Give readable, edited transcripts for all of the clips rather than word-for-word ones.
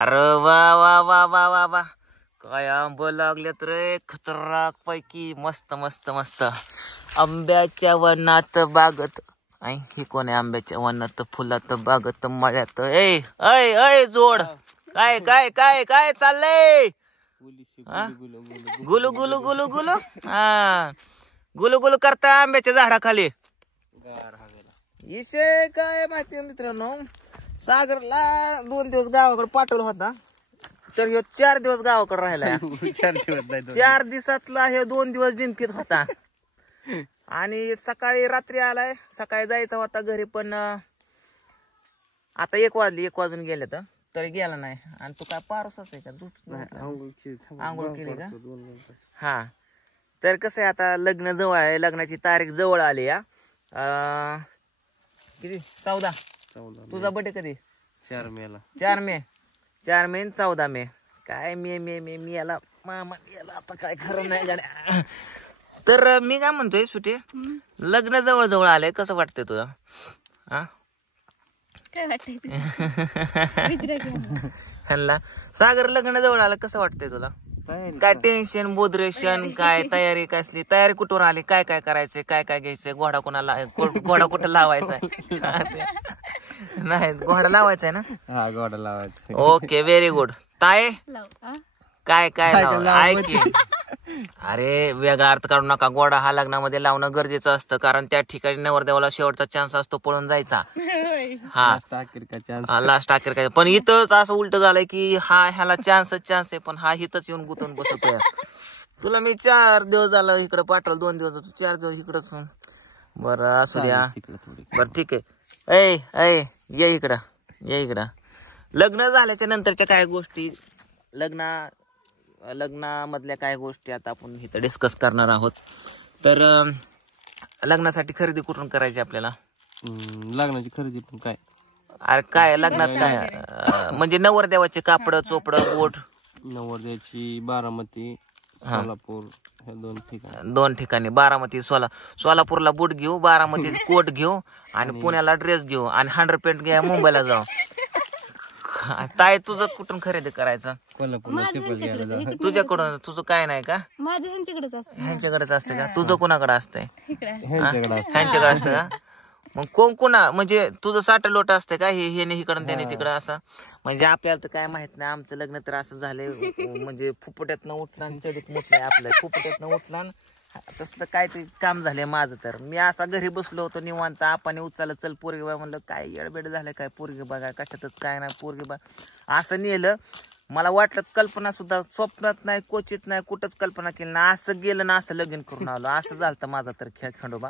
अरे वा वा वा वा वा वा, काय आंब लागलेत रे खतरनाक पैकी. मस्त मस्त मस्त. आंब्याच्या वनात बागत. आई ही कोण आहे? आंब्याच्या वनात फुलात बागत मळ्यात. ए ऐ ऐ जोड. काय काय काय काय चाललंय? गुलू गुलू गुलू गुलू. हा गुलू गुलू करता आंब्याच्या झाडाखाली. विषय काय माहिती मित्रांनो, सागरला 2 दिवस गावाकडे पाठवला होता, तर ह्यो 4 दिवस गावाकडे राहिला. 4 दिवसातला हे 2 दिवस जिंकीत होता. आणि सकाळी रात्री आलाय. सकाळी जायचा होता घरी, पण आता 1 वाजली, 1 वाजून गेले तर तरी गेला नाही. आणि तू काय पारोसाच आहे का? आंघोळ केली का? हा. तर कसं आहे, आता लग्न जवळ आहे, लग्नाची तारीख जवळ आली. या किती 14. तुझा बर्थडे कधी? 4 मेला. 4 मे. 4 मे 14 मे. काय मी याला मामा याला आता काय खरं नाही गाड्या. तर मी काय म्हणतोय सुटे, लग्न जवळ जवळ आलंय, कसं वाटतंय तुला? हा काय वाटतंय? सागर लग्न जवळ आलं, कसं वाटतंय तुला? काय टेन्शन बोदरेशन काय तयारी कसली? तयारी कुठून आली? काय काय करायचंय? काय काय घ्यायचंय? घोडा कुठं लावायचा? नाही घोडा लावायचाय ना? हा घोडा लावायचा. Okay very good. ताय काय काय ऐक. अरे वेगळा अर्थ काढू नका. घोडा हा लग्नामध्ये लावणं गरजेचं असतं, कारण त्या ठिकाणी नवरदेवाला शेवटचा चान्स असतो पळून जायचा. हा लास्ट अखेर काय. पण इथंच असं उलट झालंय की ह्याला चान्स आहे, पण हा इथंच येऊन गुतून बसतोय. तुला मी 4 दिवस झालं इकडे पाठवलं, 2 दिवस 4 दिवस इकडंच. बरं असू द्या. बरं ठीक आहे. ऐ ये इकडं. लग्न झाल्याच्या नंतरच्या काय गोष्टी, लग्नामधल्या काय गोष्टी आता आपण इथं डिस्कस करणार आहोत. तर लग्नासाठी खरेदी कुठून करायची आपल्याला? लग्नाची खरेदी पण काय? अरे काय लग्नात काय म्हणजे नवरदेवाचे कापड चोपड बोट? नवरदेवाची बारामती सोलापूर हे 2 ठिकाणी. बारामती सोलापूरला बूट घेऊ, बारामती कोट घेऊ, आणि पुण्याला ड्रेस घेऊ, आणि 100% घ्या, मुंबईला जाऊ. ताई तुझं कुठून खरेदी करायचं? तुझ्याकडून. तुझं काय नाही का? माझं ह्यांच्याकडेच असते का? तुझं कोणाकडे असतंय? ह्यांच्याकडे असतं का? मग कोण म्हणजे तुझं 60 लोट असते का? हे इकडं त्याने तिकडं असं? म्हणजे आपल्याला तर काय माहित नाही. आमचं लग्न तर असं झालंय, म्हणजे फुफुट्यातनं उठला चढीत मुठलंय आपलं. फुफुट्यातनं उठला तसं काहीतरी काम झालंय माझं. तर मी असा घरी बसलो होतो निवांत, आपण उचललं चल पोरगी बा, म्हणलं काय येडबेड झालंय काय पोरगी बघा, कशातच काय नाही पोरगी बा. असं नेलं. मला वाटलं कल्पना सुद्धा स्वप्नात नाही, कोचित नाही, कुठंच कल्पना केली ना. असं गेलं ना, असं लगीन करून आलो. असं झालं माझा तर खंडोबा.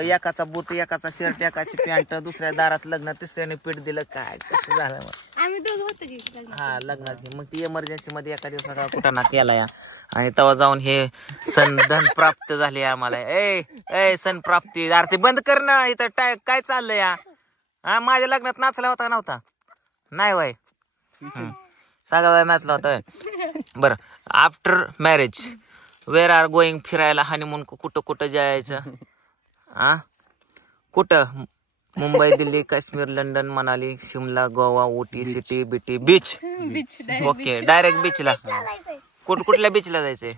एकाचा बूट, एकाचा शर्ट, एकाची पॅन्ट, दुसऱ्या दारात लग्न, तिसऱ्याने पीठ दिलं. काय कसं झालं मग? हा लग्नाची. मग ती इमर्जन्सी मध्ये एका दिवसाचा कुठं केला या, आणि तेव्हा जाऊन हे धन प्राप्त झाले आम्हाला. ए सण प्राप्ती. अरे ते बंद कर ना इथं. काय चाललंय या? हा माझ्या लग्नात नाचला होता नव्हता? नाही वय सगळ्या नाचला होता. बरं आफ्टर मॅरेज वेर आर गोईंग फिरायला हनीमून? कुठं जायचं? हा कुठं? Mumbai, Delhi, Kashmir, London, Manali, Shimla, Goa, Ooty, city, BT, beach. Okay direct बीचला. कुठल्या बीचला जायचंय?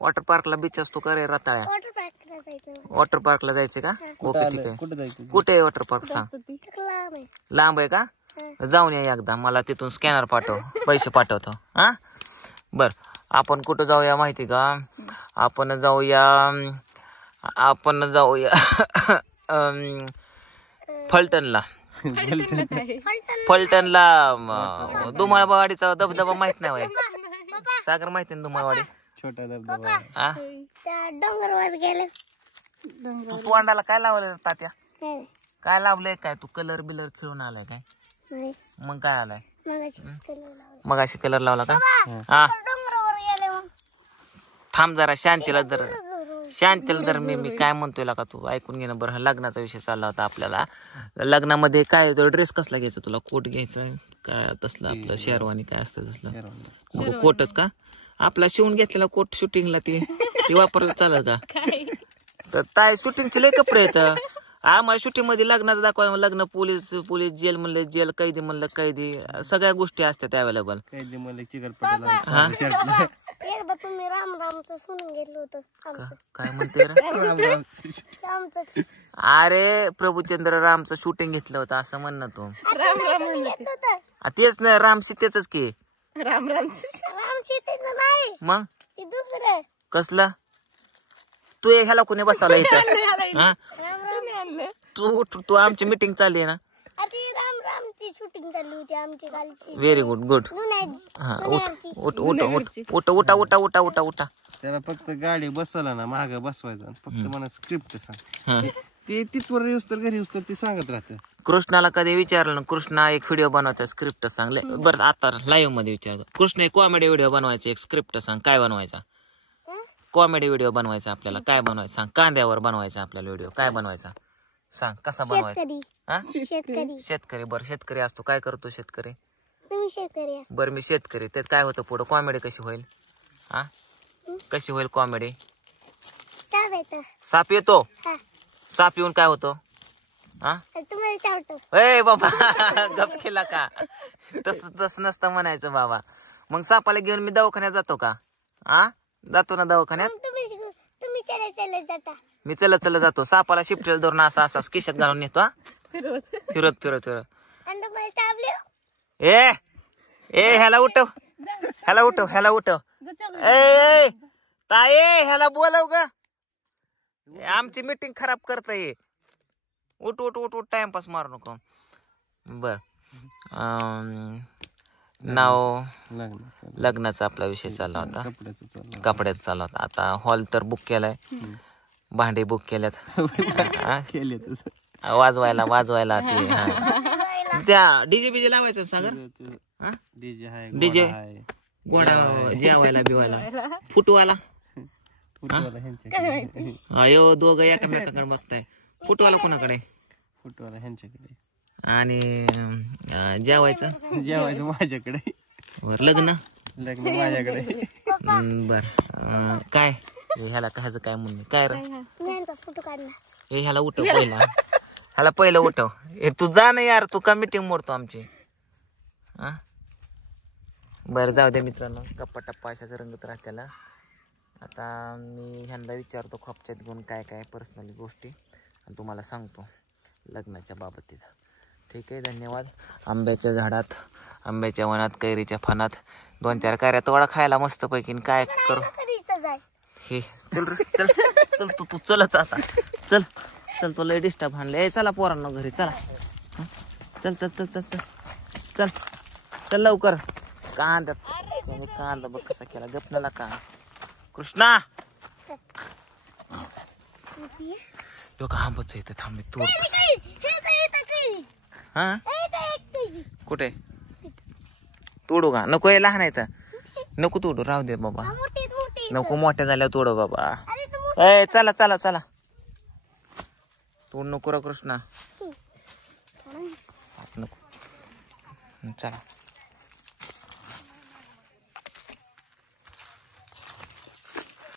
वॉटर पार्कला बीच असतो का रे रताळ्या? वॉटर पार्कला जायचं का? ओके ठीक आहे. कुठे आहे वॉटर पार्क सांग? लांब आहे का? जाऊन या एकदा. मला तिथून स्कॅनर पाठव, पैसे पाठवतो. हा बर. आपण कुठं जाऊया माहिती का? आपण जाऊया फलटणला. दुमाळवाडीचा धबधबा माहित नाही वय? सागर माहिती ना दुमाळवाडी? छोटा धबधबा. डोंगरवर गेले. तोंडाला काय लावलं तात्या? काय लावलंय? काय तू कलर बिलर खेळून आलाय काय? मग काय आलाय? मगाशी कलर लावला का? हा थांब जरा शांतीला जर मी काय म्हणतोय का तू ऐकून घे ना. बरं लग्नाचा विषय चालला होता आपल्याला. लग्नामध्ये काय ड्रेस कसला घ्यायचा तुला? कोट घ्यायचा काय तसलं आपलं शेरवानी काय असतं तसलं? मग कोटच का? आपला शिवून घेतलेला कोट शूटिंगला ती वापरत चालत का? तर ताय शूटिंगचे लय कपडे येत. आम्हाला शूटिंग मध्ये लग्नाचं दाखवाय लग्न पोलीस जेल म्हणलं जेल कैदी म्हणलं कैदी सगळ्या गोष्टी असतात अवेलेबल कैदी मला चिकट एकदा तुम्ही राम रामचं सुनून घेतलं होतं आमचं काय म्हणते रे? आमचं अरे प्रभुचंद्र रामचं शूटिंग घेतलं होतं असं म्हणणं तू घेतलं होतं तेच ना राम सीतेच की राम सीतेचं नाही मग ते दुसरं कसला तू ह्याला कोणी बसवला इथं हा? तू आमची मीटिंग चालली आहे ना आधी रामची शूटिंग चालली होती आमची कालची व्हेरी गुड गुड हा उठ उठ उठ उठ उठा उठा उठा उठा उठा त्याला फक्त गाडी बसवला ना माग बसवायचं फक्त मला स्क्रिप्ट सांग हा. ते तिथवर येऊस तर घरी येऊस तर ते सांगत राहतं. कृष्णाला कधी विचारलं ना कृष्णा एक व्हिडिओ बनवायचा स्क्रिप्ट सांग बरं आता लाईव्ह मध्ये विचार कृष्ण एक कॉमेडी व्हिडिओ बनवायचा एक स्क्रिप्ट सांग काय बनवायचा कॉमेडी व्हिडिओ बनवायचा आपल्याला काय बनवायचं सांग कांद्यावर बनवायचा आपल्याला व्हिडिओ काय बनवायचा सांग कसा बनवायचा शेतकरी बरं शेतकरी असतो काय करतो शेतकरी तुम्ही शेतकरी बरं मी शेतकरी त्यात काय होतं पुढं कॉमेडी कशी होईल हा कशी होईल कॉमेडी साप येतो साप येऊन काय होतो हा तुम्हाला चावतो ए बाबा गप केला का तस नसतं म्हणायचं बाबा मग सापाला घेऊन मी दवाखान्यात जातो का हा जातो ना दवाखान्यात तुम्ही चलत जाता मी चलत जातो सापाला शिपटेल धरून असा असा खिशात घालून नेतो हा फिरत फिरत आणि तुम्हाला चावले ए ए ह्याला उठव ए ताई ह्याला बोलव ग आमची मीटिंग खराब करताय उठ उठ उठ उठ टाइमपास मारू नको बर नाव लग्नाचा आपला विषय चालला होता कपड्याचा चालला होता आता हॉल तर बुक केलाय भांडे बुक केल्यात वाजवायला ते त्या डीजे बीजे लावायचं सागर डीजे गोडा जेवायला बिवायला फुटवाला अयो दोघं एकामेकाकडे बघताय फुटवाला कोणाकडे फुटवाला ह्यांच्याकडे आणि जेवायचं माझ्याकडे लग्न माझ्याकडे बर काय ह्याला कायचं काय म्हणणं काय रे फोटो काढला ह्याला उठव पहिलं उठव तू जा ना यार तू का मीटिंग मोडतो आमची हा बरं जाऊ दे मित्रांनो गप्पा टप्पा अशाच रंगत राहत्याला आता मी ह्यांना विचारतो खोपच्यात घेऊन काय काय पर्सनली गोष्टी आणि तुम्हाला सांगतो लग्नाच्या बाबतीत ठीक आहे धन्यवाद आंब्याच्या झाडात आंब्याच्या वनात कैरीच्या फणात 2-4 कार्या तोडा खायला मस्त पैकी काय करू हे चल रे चल चल तू चलच आता चल चल तो लय डिस्टर्ब हाणले चला पोरांना घरी चला चल चल चल चल चल चल चल लवकर कांदा बघ कसा केला गपनाला का कृष्णा तो का आंबच येतं थांबे तोड हा कुठे तोडू का नको हे लहान आहे नको तोडू राहू दे बाबा नको मोठ्या झाल्या तोडू बाबा ए चला चला चला तोड नको रा कृष्णा नको चला